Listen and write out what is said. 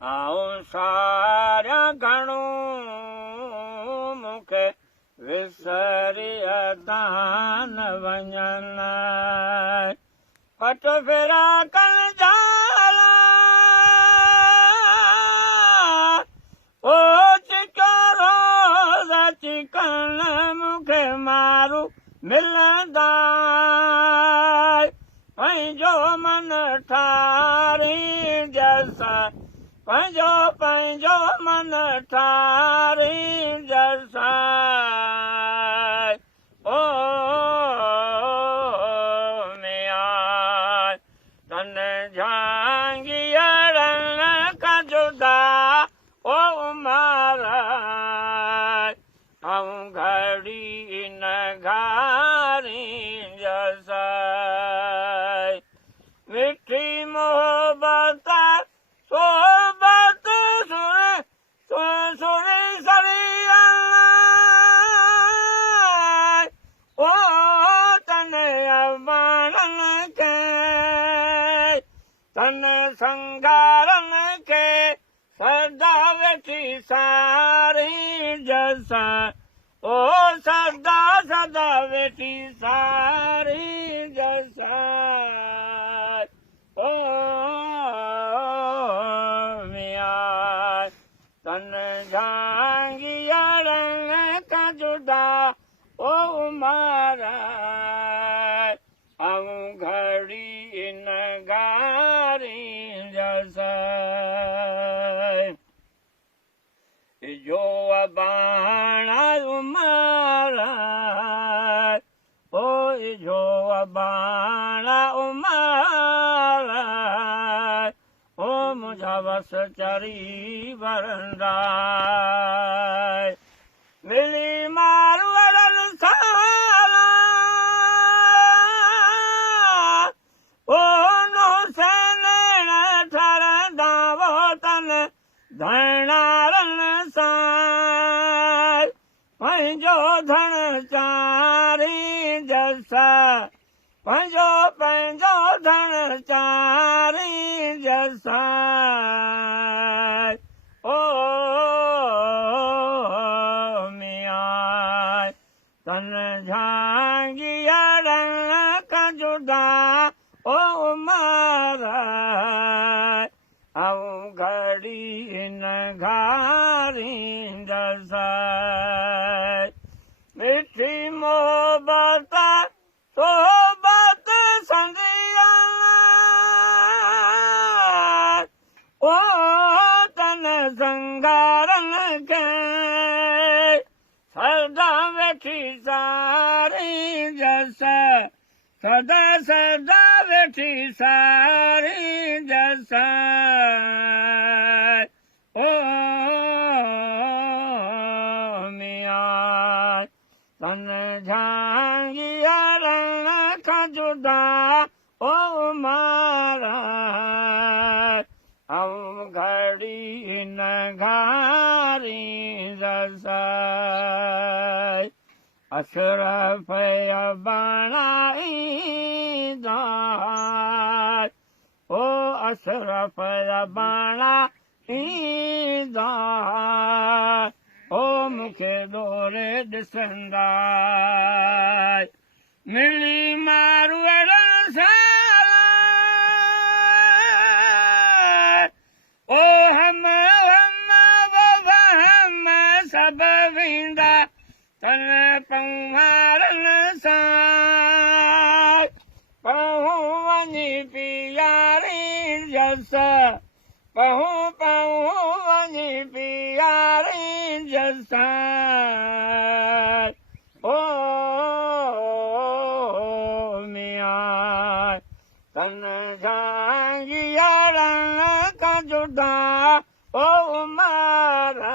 आऊं सारा घणो मूंखे विसरिया तान वञन पट फेरा कन जाला ओ चिका रोज़ चिकन मूंखे मारू मिलंदा पंहिंजो मन ठारी जैसा पंहिंजो पंहिंजो मन ठारी जैसा ओ मियां तन झांगियरन का जुदा ओ उमारा आऊं घड़ी न घारी जैसा मिठी मोहब्बत सोबत सुनी सरिया ओ तन अबाणन के तन संगारन के सदा वेठी सारी जैसा ओ सदा सदा वेठी सारी जैसा ओ मियां तन झांगियरन का जुदा ओ उमारा आऊं घड़ी न घारी जैसा जो अबाणा उमारा ओ जो अबाणा उमारा ओ मुझा बस चरी वरंदा मिली मारू अड़न साला ओ नो सैन ठरंदा वो तन धणारन सां पंहिंजो धण चारी जैसा पंहिंजो पंहिंजो धण चारी जैसा ओ मियां तन झांगियरन का जुदा ओ उमारा आऊं घड़ी न घारी जैसा मिठी मोहब्बत सोबत संदिया ओ तन संगारन के सदा वेठी सारी जैसा सदा सदा वेठी सारी जैसा ओ मियां तन झांगियरन का जुदा ओ उमारा आऊं घड़ी न घारी जैसा अशरफ अबाणा ओ अशरफ अबाणा ओ मूंखे दौरे ॾिसंदा मिली मारू अड़न साला ओ हम सब वेंदा तन पंवारन सां पहूं वञी पियारी जैसा पहूं पहूं वञी पियारी जैसा ओ मियां तन झांगियरन का जुदा ओ उमारा